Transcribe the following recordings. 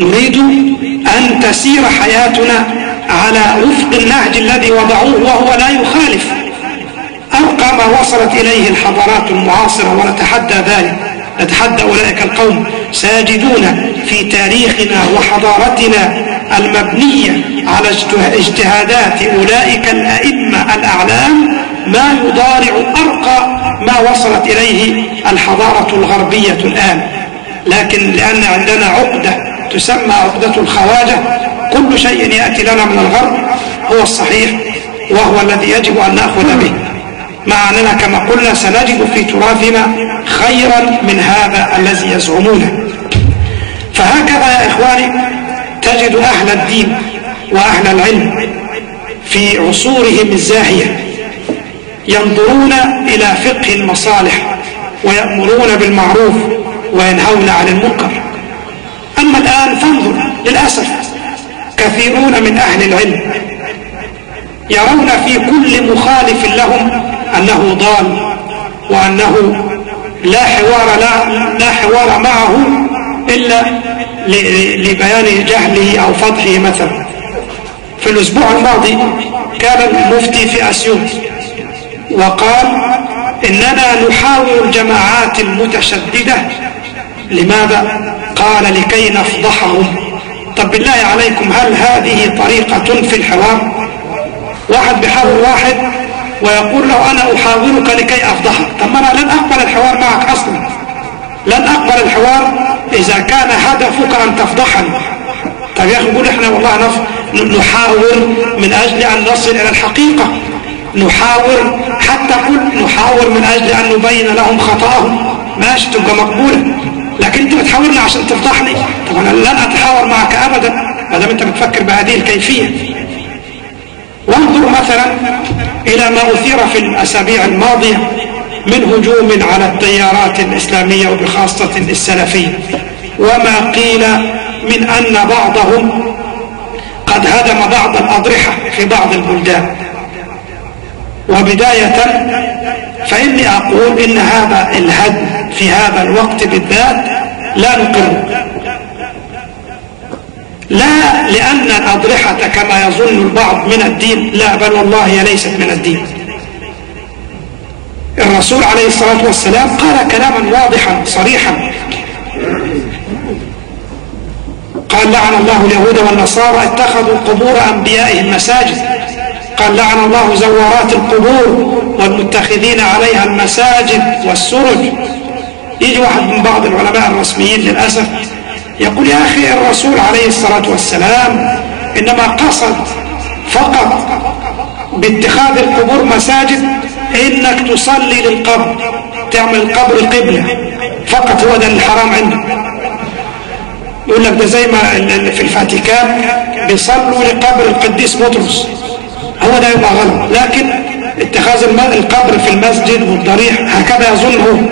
نريد أن تسير حياتنا على وفق النهج الذي وضعوه، وهو لا يخالف أرقى ما وصلت إليه الحضارات المعاصرة، ونتحدى ذلك، نتحدى أولئك القوم ساجدون في تاريخنا وحضارتنا المبنية على اجتهادات أولئك الأئمة الأعلام ما يضارع أرقى ما وصلت إليه الحضارة الغربية الآن. لكن لأن عندنا عقدة تسمى عقدة الخواجة، كل شيء يأتي لنا من الغرب هو الصحيح وهو الذي يجب أن نأخذ به، مع أننا كما قلنا سنجد في تراثنا خيرا من هذا الذي يزعمونه. فهكذا يا إخواني تجد أهل الدين وأهل العلم في عصورهم الزاهية ينظرون إلى فقه المصالح ويأمرون بالمعروف وينهون عن المنكر. أما الآن فانظر، للأسف كثيرون من أهل العلم يرون في كل مخالف لهم أنه ضال، وأنه لا حوار معه إلا لبيان جهله أو فضحه. مثلا في الأسبوع الماضي كان المفتي في أسيوط وقال إننا نحاور الجماعات المتشددة. لماذا؟ قال لكي نفضحهم. طب بالله عليكم، هل هذه طريقة في الحوار؟ واحد بيحاور واحد ويقول له أنا أحاورك لكي أفضحك. طب أنا لن أقبل الحوار معك أصلا، لن أقبل الحوار إذا كان هدفك أن تفضحني. طب يا أخي قول إحنا والله نحاور من أجل أن نصل إلى الحقيقة، نحاور حتى قل نحاور من أجل أن نبين لهم خطأهم، ماشي تبقى مقبولة. لكن أنت بتحاورني عشان تفضحني، طب أنا لن أتحاور معك أبدا ما دام أنت بتفكر بهذه الكيفية. وانظر مثلا إلى ما أثير في الأسابيع الماضية من هجوم على التيارات الإسلامية وبخاصة السلفية، وما قيل من أن بعضهم قد هدم بعض الأضرحة في بعض البلدان. وبداية فإني أقول إن هذا الهدم في هذا الوقت بالذات لا نقره، لا لأن الأضرحة كما يظن البعض من الدين، لا، بل والله هي ليست من الدين. الرسول عليه الصلاة والسلام قال كلاما واضحا صريحا، قال لعن الله اليهود والنصارى اتخذوا قبور أنبيائهم مساجد. قال لعن الله زوارات القبور والمتخذين عليها المساجد والسرج. يجي واحد من بعض العلماء الرسميين للأسف يقول يا أخي الرسول عليه الصلاة والسلام إنما قصد فقط باتخاذ القبور مساجد إنك تصلي للقبر، تعمل القبر قبلة فقط، هو ده الحرام عنده. يقول لك ده زي ما في الفاتيكان بيصلوا لقبر القديس بطرس، هو ده يبقى غلط. لكن اتخاذ القبر في المسجد والضريح هكذا يظنه،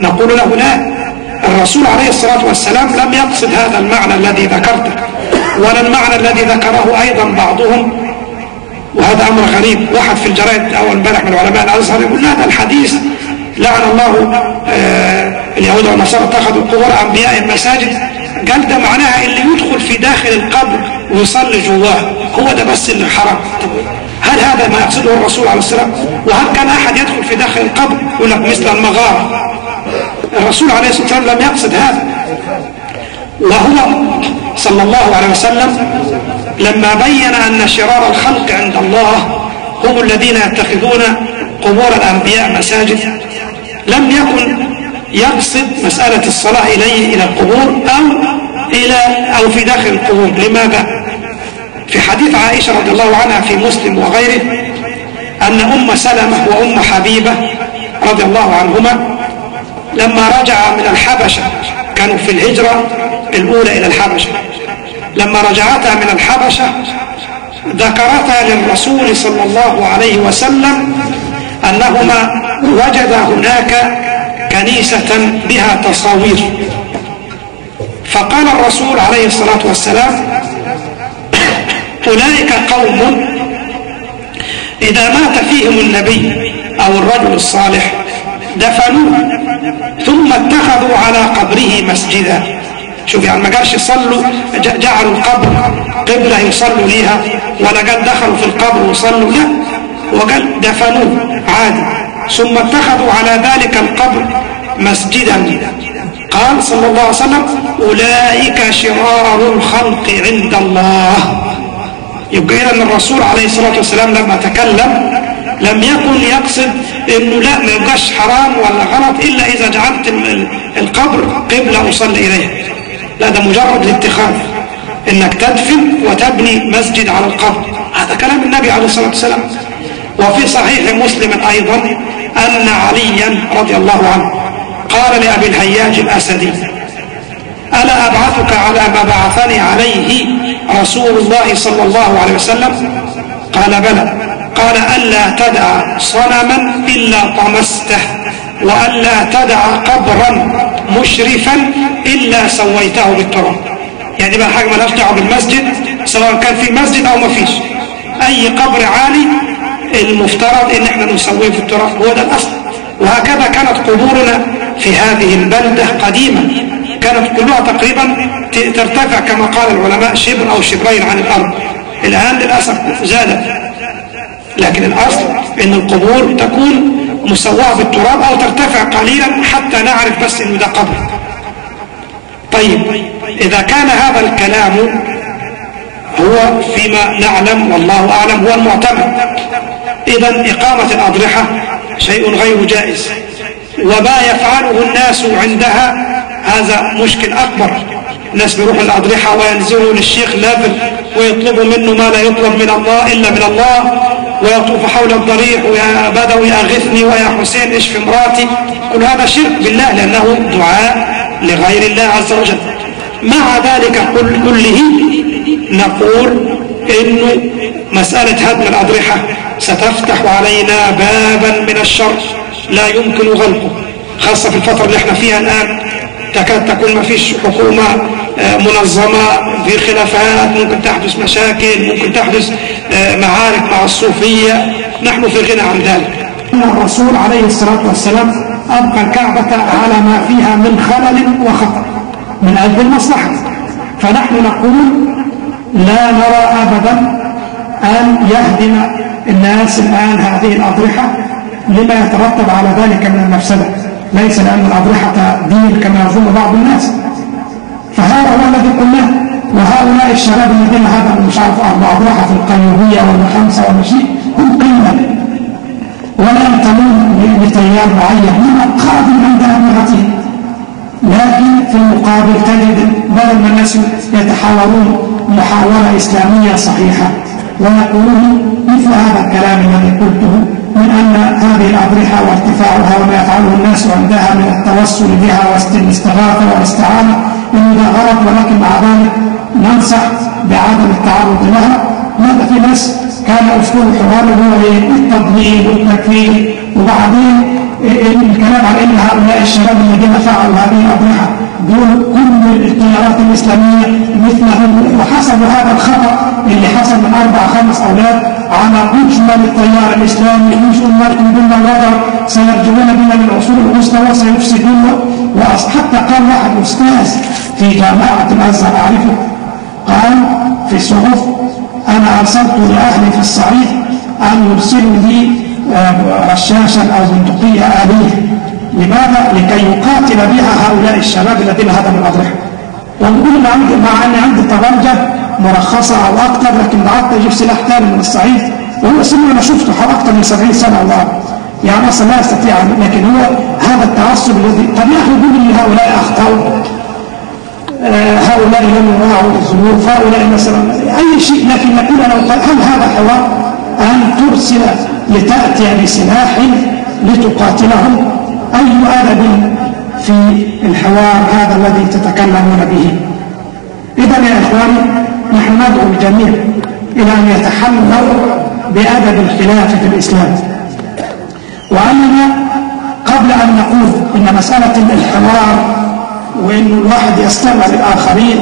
نقول له لا، الرسول عليه الصلاة والسلام لم يقصد هذا المعنى الذي ذكرته، ولا المعنى الذي ذكره أيضا بعضهم، وهذا أمر غريب. واحد في الجرائد أول امبارح من علماء الأزهر يقول هذا الحديث لعن الله اليهود والنصارى اتخذوا قبور أنبيائهم مساجد، قال ده معناها اللي يدخل في داخل القبر ويصلي جواه هو ده بس اللي حرام. هل هذا ما يقصده الرسول عليه السلام؟ وهل كان أحد يدخل في داخل القبر يقول لك مثل المغارة؟ الرسول عليه الصلاة والسلام لم يقصد هذا. وهو صلى الله عليه وسلم لما بين أن شرار الخلق عند الله هم الذين يتخذون قبور الأنبياء مساجد، لم يكن يقصد مسألة الصلاة إلى القبور أو في داخل القبور. لماذا؟ في حديث عائشة رضي الله عنها في مسلم وغيره أن أم سلمة وأم حبيبة رضي الله عنهما لما رجع من الحبشة، كانوا في الهجرة الأولى إلى الحبشة، لما رجعتا من الحبشة ذكرتا للرسول صلى الله عليه وسلم أنهما وجدا هناك كنيسة بها تصاوير، فقال الرسول عليه الصلاة والسلام أولئك قوم إذا مات فيهم النبي أو الرجل الصالح دفنوه ثم اتخذوا على قبره مسجدا. شوف يعني ما قالش صلوا جعلوا القبر قبلة يصلوا ليها، ولا قال دخلوا في القبر وصلوا، لا، وقال دفنوه عادي، ثم اتخذوا على ذلك القبر مسجدا. قال صلى الله عليه وسلم أولئك شرار الخلق عند الله. يبقى إذن الرسول عليه الصلاة والسلام لما تكلم لم يكن يقصد انه لا ما يبقاش حرام ولا غلط الا اذا جعلت القبر قبلة اصلي اليها، لا، ده مجرد الاتخاذ انك تدفن وتبني مسجد على القبر، هذا كلام النبي عليه الصلاة والسلام. وفي صحيح مسلم ايضا ان عليا رضي الله عنه قال لأبي الهياج الأسدي ألا أبعثك على ما بعثني عليه رسول الله صلى الله عليه وسلم؟ قال بلى. قال ألا تدع صنما إلا طمسته، وألا تدع قبرا مشرفا إلا سويته بالتراب. يعني بقى حاجة مالهاش دعوة بالمسجد، سواء كان في مسجد أو ما فيش، أي قبر عالي المفترض إن احنا نسويه في التراب، هو ده الأصل. وهكذا كانت قبورنا في هذه البلدة قديما، كانت كلها تقريبا ترتفع كما قال العلماء شبر أو شبرين عن الأرض. الآن للأسف زادت، لكن الأصل أن القبور تكون مسواة بالتراب أو ترتفع قليلا حتى نعرف بس أنه ده قبر. طيب إذا كان هذا الكلام هو فيما نعلم والله أعلم هو المعتمد، إذن إقامة الأضرحة شيء غير جائز، وما يفعله الناس عندها هذا مشكل أكبر. الناس بيروحوا الأضرحة وينزلوا للشيخ لافل ويطلبوا منه ما لا يطلب من الله إلا من الله، ويطوف حول الضريح ويا بدوي أغثني ويا حسين اشف امراتي. كل هذا شرك بالله لأنه دعاء لغير الله عز وجل. مع ذلك كله نقول إنه مسألة هدم الأضرحة ستفتح علينا بابا من الشر لا يمكن غلقه، خاصة في الفترة اللي احنا فيها الآن، تكاد تكون ما فيش حكومة منظمة، في خلافات، ممكن تحدث مشاكل، ممكن تحدث معارك مع الصوفية، نحن في غنى عن ذلك. الرسول عليه الصلاة والسلام أبقى الكعبة على ما فيها من خلل وخطر من أجل المصلحة، فنحن نقول لا نرى أبدا أن يهدم الناس الآن هذه الأضرحة لما يترتب على ذلك من المفسدة، ليس لأن الأضرحة دين كما يظن بعض الناس. فهذا هو الذي قلناه. وهؤلاء الشباب الذين هذا مش عارف 4 أضرحة في القيوبية ولا 5 ولا شيء، هم قلة ولا ينتمون لتيار معين، هم خادم عند أمرتهم. لكن في المقابل تجد بدل ما الناس يتحاورون محاورة إسلامية صحيحة ويقولون مثل هذا الكلام الذي قلته من أن هذه الأضرحة وارتفاعها وما يفعله الناس عندها من التوسل بها والاستغاثة والاستعانة إنه ده غلط، ولكن مع ذلك ننصح بعدم التعرض لها. ماذا في ناس كان أسلوب الحوار هو التضليل والتكفير، وبعدين الكلام على أن هؤلاء الشباب الذين فعلوا هذه الأضرحة دول كل التيارات الإسلامية مثلهم، وحسب هذا الخطأ اللي حصل من 4 أو 5 أولاد على مجمل التيار الإسلامي، مش أمركم بنا الوضع سيرجعون بنا من الأصول الوسطى وسيفسدون. وحتى قال واحد أستاذ في جامعة الأزهر أعرفه، قال في الصحف أنا أرسلت لأهلي في الصعيد أن يرسلوا لي رشاشا أو بندقية آلية. لماذا؟ لكي يقاتل بها هؤلاء الشباب الذين هدموا الأضرحة. ونقول مع أن عندي طبنجة مرخصة أو أكثر، لكن بعد يجيب سلاح ثاني من الصعيد وهو سنه أنا شفته حوالي أكثر من 70 سنة الله، يعني أصلا لا يستطيع، لكن هو هذا التعصب الذي طب يا أخي يقول لي هؤلاء أخطأوا، هؤلاء لم يراعوا الظروف، هؤلاء مثلا أي شيء، لكن نقول أنا هل هذا حوار أن ترسل لتأتي بسلاح لتقاتلهم؟ أي أدب في الحوار هذا الذي تتكلمون به؟ إذن يا إخواني نحن ندعو الجميع إلى أن يتحملوا بأدب الخلاف في الإسلام، وأننا قبل أن نقول إن مسألة الحوار وإن الواحد يستمع للآخرين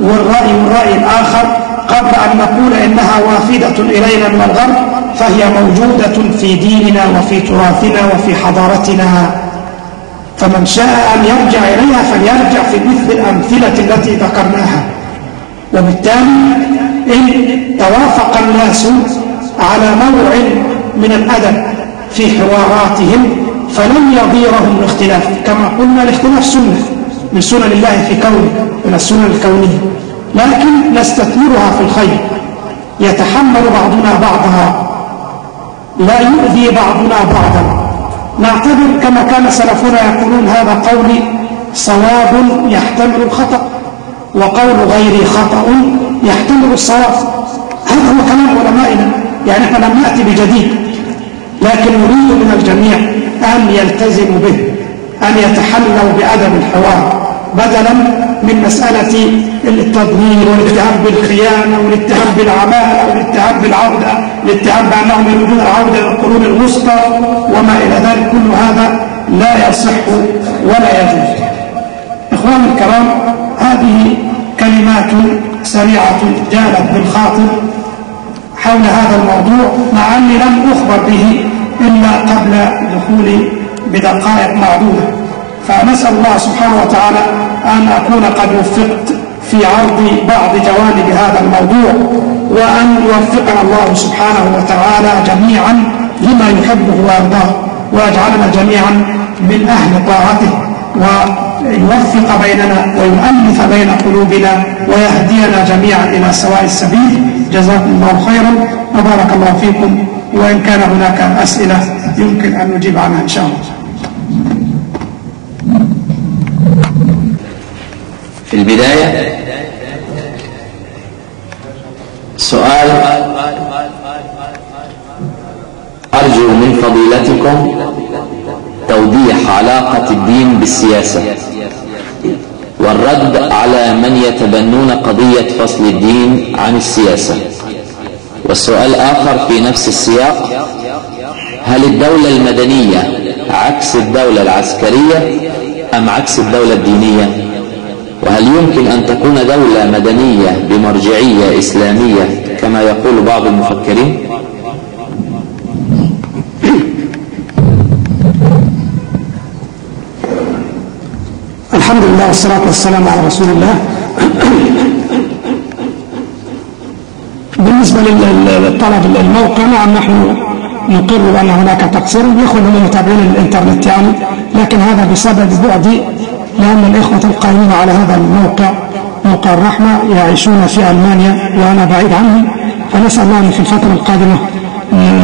والرأي الآخر، قبل أن نقول إنها وافدة إلينا من الغرب، فهي موجودة في ديننا وفي تراثنا وفي حضارتنا. فمن شاء أن يرجع إليها فليرجع في مثل الأمثلة التي ذكرناها. وبالتالي إن توافق الناس على نوع من الأدب في حواراتهم فلن يضيرهم الاختلاف، كما قلنا الاختلاف سنة من سنن الله في كونه، من السنن الكونية، لكن نستثمرها في الخير، يتحمل بعضنا بعضها، لا يؤذي بعضنا بعضا. نعتبر كما كان سلفنا يقولون هذا قولي صواب يحتمل الخطأ، وقول غيري خطأ يحتمل الصواب. هذا هو كلام علمائنا، يعني احنا لم نأتي بجديد، لكن نريد من الجميع أن يلتزموا به، أن يتحلوا بأدب الحوار، بدلا من مسألة التضليل والاتهام بالخيانة والاتهام بالعمالة والاتهام بالعودة، الاتهام بأنهم يريدون العودة إلى القرون الوسطى وما إلى ذلك. كل هذا لا يصح ولا يجوز. إخواني الكرام، هذه كلمات سريعة جالت بالخاطر حول هذا الموضوع، مع أني لم أخبر به إلا قبل دخولي بدقائق معدودة. فنسأل الله سبحانه وتعالى أن أكون قد وفقت في عرض بعض جوانب هذا الموضوع، وأن يوفقنا الله سبحانه وتعالى جميعا لما يحبه ويرضاه، ويجعلنا جميعا من أهل طاعته، ويوفق بيننا ويؤلف بين قلوبنا ويهدينا جميعا إلى سواء السبيل. جزاكم الله خيرا وبارك الله فيكم. وإن كان هناك أسئلة يمكن أن نجيب عنها إن شاء الله. في البداية سؤال أرجو من فضيلتكم توضيح علاقة الدين بالسياسة، والرد على من يتبنون قضية فصل الدين عن السياسة. والسؤال آخر في نفس السياق: هل الدولة المدنية عكس الدولة العسكرية أم عكس الدولة الدينية؟ وهل يمكن أن تكون دولة مدنية بمرجعية إسلامية كما يقول بعض المفكرين؟ الحمد لله والصلاة والسلام على رسول الله. بالنسبة للطلب الموقع، نعم نحن نقر بأن هناك تقصير، يخل من متابعين الإنترنت يعني، لكن هذا بسبب بعدي، لأن الإخوة القائمين على هذا الموقع، موقع الرحمة، يعيشون في ألمانيا وأنا بعيد عنهم، فنسأل الله أن في الفترة القادمة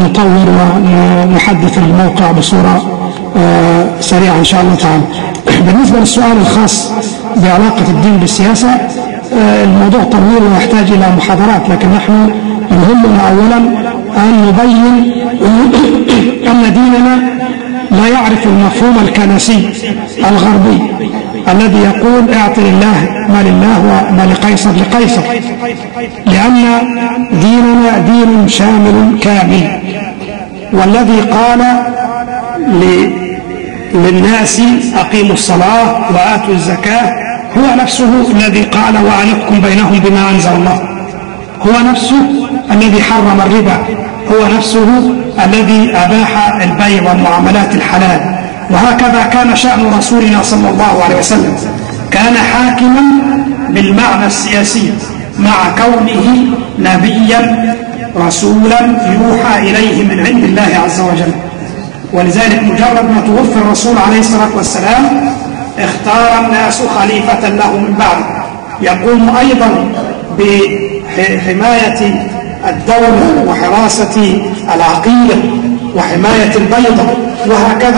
نطور ونحدث الموقع بصورة سريعة إن شاء الله تعالى. بالنسبة للسؤال الخاص بعلاقة الدين بالسياسة، الموضوع طويل ويحتاج إلى محاضرات، لكن نحن يهمنا أولا أن نبين أن ديننا لا يعرف المفهوم الكنسي الغربي الذي يقول اعط لله ما لله وما لقيصر لقيصر، لأن ديننا دين شامل كامل. والذي قال للناس أقيموا الصلاة وآتوا الزكاة هو نفسه الذي قال وأنحكم بينهم بما أنزل الله، هو نفسه الذي حرم الربا، هو نفسه الذي أباح البيع والمعاملات الحلال. وهكذا كان شأن رسولنا صلى الله عليه وسلم، كان حاكما بالمعنى السياسي مع كونه نبيا رسولا يوحى إليه من عند الله عز وجل. ولذلك مجرد ما توفي الرسول عليه الصلاة والسلام اختار الناس خليفة له من بعده، يقوم أيضا بحماية الدولة وحراسة العقيدة وحماية البيضة، وهكذا.